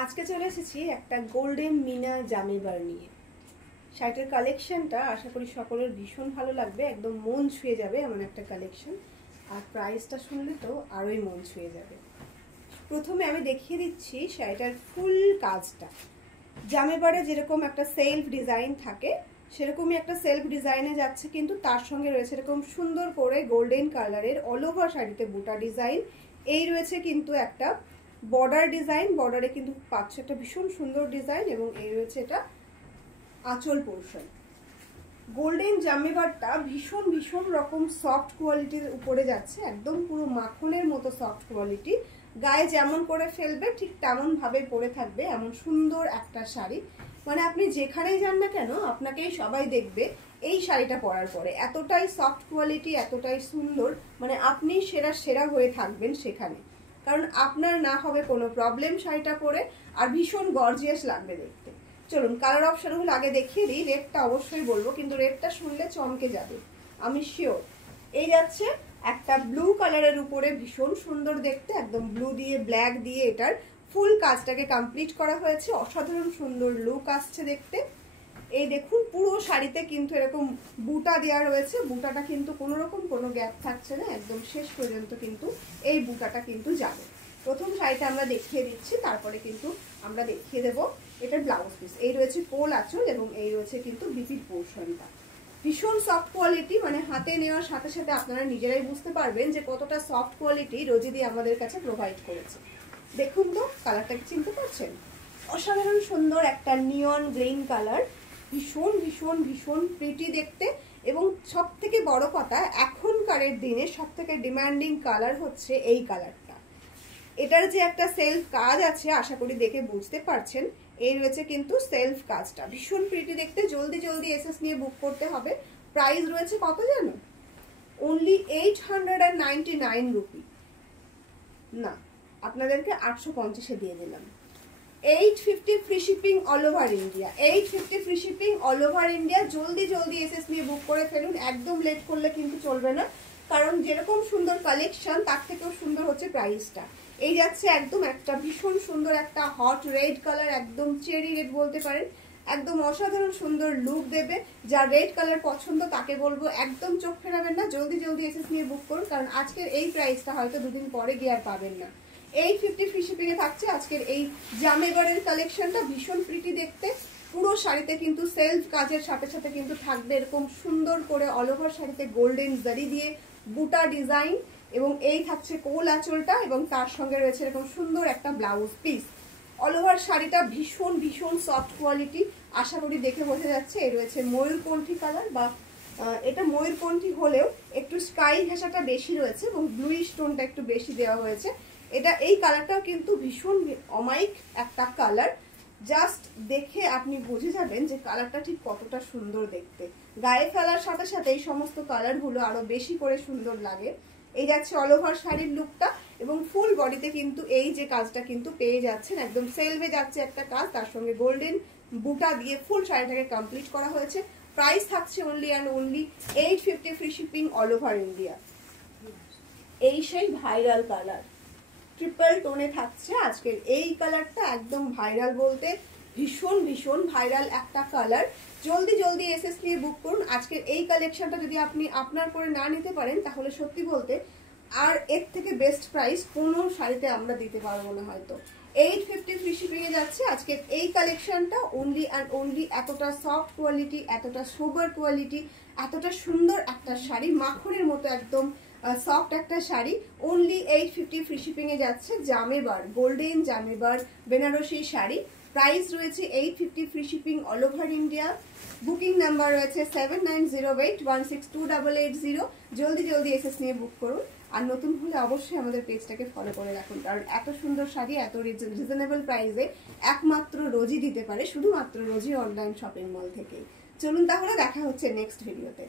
আজকে চলে এসেছি একটা গোল্ডেন মিনা জামিবার নিয়ে। শাড়িটার কালেকশনটা আশা করি সকলের ভীষণ ভালো লাগবে, একদম মন ছুঁয়ে যাবে এমন একটা কালেকশন। আর প্রাইসটা শুনলে তো আরোই মন ছুঁয়ে যাবে। প্রথমে আমি দেখিয়ে দিচ্ছি শাড়িটার ফুল কাজটা। জামিবারে যেরকম একটা সেলফ ডিজাইন থাকে সেরকমই একটা সেলফ ডিজাইনে যাচ্ছে, কিন্তু তার সঙ্গে রয়েছে এরকম সুন্দর করে গোল্ডেন কালারের অল ওভার শাড়িতে বুটা ডিজাইন। এই রয়েছে কিন্তু একটা বর্ডার ডিজাইন, বর্ডারে কিন্তু পাচ্ছে একটা ভীষণ সুন্দর ডিজাইন, এবং এই রয়েছে এটা আঁচল পোর্শন। গোল্ডেন জামিবারটা ভীষণ ভীষণ রকম সফট কোয়ালিটির উপরে যাচ্ছে, একদম পুরো মাখনের মতো সফট কোয়ালিটি। গায়ে যেমন করে ফেলবে ঠিক তেমন ভাবে পরে থাকবে, এমন সুন্দর একটা শাড়ি। মানে আপনি যেখানেই যান না কেন আপনাকেই সবাই দেখবে এই শাড়িটা পরার পরে। এতটাই সফট কোয়ালিটি, এতটাই সুন্দর, মানে আপনি সেরা সেরা হয়ে থাকবেন সেখানে, কারণ আপনার না হবে কোনো প্রবলেম শাড়িটা পরে, আর ভীষণ গর্জিয়াস লাগবে দেখতে। চলুন কালার অপশনগুলো আগে দেখিয়ে দিই। রেডটা অবশ্যই বলবো, কিন্তু রেডটা শুনলে চমকে যাবে আমি শিওর। এই যাচ্ছে একটা ব্লু কালারের উপরে, ভীষণ সুন্দর দেখতে, একদম ব্লু দিয়ে ব্ল্যাক দিয়ে এটার ফুল কাজটাকে কমপ্লিট করা হয়েছে। অসাধারণ সুন্দর লুক আসছে দেখতে। এই দেখুন পুরো শাড়িতে কিন্তু এরকম বুটা দেওয়া রয়েছে, বুটাটা কিন্তু কোনো রকম কোনো গ্যাপ থাকছে না, একদম শেষ পর্যন্ত কিন্তু এই বুটাটা কিন্তু যাবে। প্রথম শাড়িটা আমরা দেখিয়ে দিচ্ছি, তারপরে কিন্তু আমরা দেখিয়ে দেবো এটার ব্লাউজ পিস। এই রয়েছে কোল আঁচল, এবং এই রয়েছে কিন্তু বিপির পোর্শনটা। ভীষণ সফট কোয়ালিটি, মানে হাতে নেওয়ার সাথে সাথে আপনারা নিজেরাই বুঝতে পারবেন যে কতটা সফট কোয়ালিটি রোজিদি আমাদের কাছে প্রোভাইড করেছে। দেখুন তো কালারটাকে চিনতে পারছেন? অসাধারণ সুন্দর একটা নিয়ন গ্রিন কালার, ভীষণ ভীষণ ভীষণ প্রিটি দেখতে। এবং সব থেকে বড় কথা, এখনকারের দিনে সব থেকে ডিমান্ডিং কালার হচ্ছে এই কালারটা। এটার যে একটা সেলফ কাজ আছে আশা করি দেখে বুঝতে পারছেন। এই রয়েছে কিন্তু সেলফ কাজটা, ভীষণ প্রিটি দেখতে। জলদি জলদি এসএস নিয়ে বুক করতে হবে। প্রাইস রয়েছে কত জানো? Only 899 rupee. না, আপনাদেরকে 850-এ দিয়ে দিলাম। 850 free shipping all over India. 850 free shipping all over India. জলদি জলদি এসএস নিয়ে বুক করে ফেলুন, একদম লেট করলে কিন্তু চলবে না, কারণ যেরকম সুন্দর কালেকশন তার থেকেও সুন্দর হচ্ছে প্রাইসটা। এই যাচ্ছে একদম একটা ভীষণ সুন্দর একটা হট রেড কালার, একদম চেরি রেড বলতে পারেন, একদম অসাধারণ সুন্দর লুক দেবে। যার রেড কালার পছন্দ তাকে বলবো একদম চোখ ফেরাবেন না, জলদি জলদি এসএস নিয়ে বুক করুন, কারণ আজকের এই প্রাইসটা হয়তো দুদিন পরে গিয়ে আর পাবেন না। 850 ফ্রি শিপিং এ থাকছে আজকের এই জামেবারের কালেকশনটা। ভীষণ প্রিটি দেখতে, পুরো শাড়িতে কিন্তু সেলফ কাজের সাথে সাথে কিন্তু থাকবে এরকম সুন্দর করে অল ওভার শাড়িতে গোল্ডেন জারি দিয়ে বুটা ডিজাইন, এবং এই থাকছে কোল আঁচলটা, এবং তার সঙ্গে রয়েছে এরকম সুন্দর একটা ব্লাউজ পিস। অল ওভার শাড়িটা ভীষণ ভীষণ সফট কোয়ালিটি, আশা করি দেখে বোঝা যাচ্ছে। এই রয়েছে ময়ূরকণ্ঠী কালার, বা এটা ময়ূরকণ্ঠী হলেও একটু স্কাই ঘেঁষাটা বেশি রয়েছে, এবং ব্লুইশ টোনটা একটু বেশি দেওয়া হয়েছে। এটা এই কালারটাও কিন্তু ভীষণ অমাইক একটা কালার, জাস্ট দেখে আপনি বুঝে যাবেন যে কালারটা ঠিক কতটা সুন্দর দেখতে। গায়ে ফেলার সাথে সাথে এই সমস্ত কালারগুলো আরো বেশি করে সুন্দর লাগে। এই যাচ্ছে অল ওভার শাড়ির লুকটা, এবং ফুল বডিতে কিন্তু এই যে কাজটা কিন্তু পেয়ে যাচ্ছেন, একদম সেলভে যাচ্ছে একটা কাজ, তার সঙ্গে গোল্ডেন বুটা দিয়ে ফুল শাড়িটাকে কমপ্লিট করা হয়েছে। প্রাইস থাকছে only and only 850 free shipping all over India. এই সেই ভাইরাল কালার ট্রিপল টোনে থাকছে আজকের এই কালারটা, একদম ভাইরাল বলতে ভীষণ ভীষণ ভাইরাল একটা কালার। জলদি জলদি এসএস নিয়ে বুক করুন। আজকের এই কালেকশনটা যদি আপনি আপনার করে না নিতে পারেন, তাহলে সত্যি বলতে আর এর থেকে বেস্ট প্রাইস কোনো শাড়িতে আমরা দিতে পারবো না হয়তো। 850 ফ্রি শিপিং এ যাচ্ছে আজকের এই কালেকশনটা, অনলি অ্যান্ড অনলি। এতটা সফট কোয়ালিটি, এতটা সোবার কোয়ালিটি, এতটা সুন্দর একটা শাড়ি, মাখনের মতো একদম সফট একটা শাড়ি, অনলি 850 ফ্রি শিপিং এ যাচ্ছে। জামেবার, গোল্ডেন জামেবার বেনারসি শাড়ি। প্রাইস রয়েছে 850 free shipping all over India. Booking number রয়েছে 7908162880। জলদি জলদি এসএস নিয়ে বুক করুন। আর নতুন হলে অবশ্যই আমাদের পেজটাকে ফলো করে রাখুন, কারণ এত সুন্দর শাড়ি এত রিজনেবল প্রাইসে একমাত্র রোজই দিতে পারে, শুধুমাত্র রোজি অনলাইন শপিং মল থেকে। চলুন তাহলে দেখা হচ্ছে নেক্সট ভিডিওতে।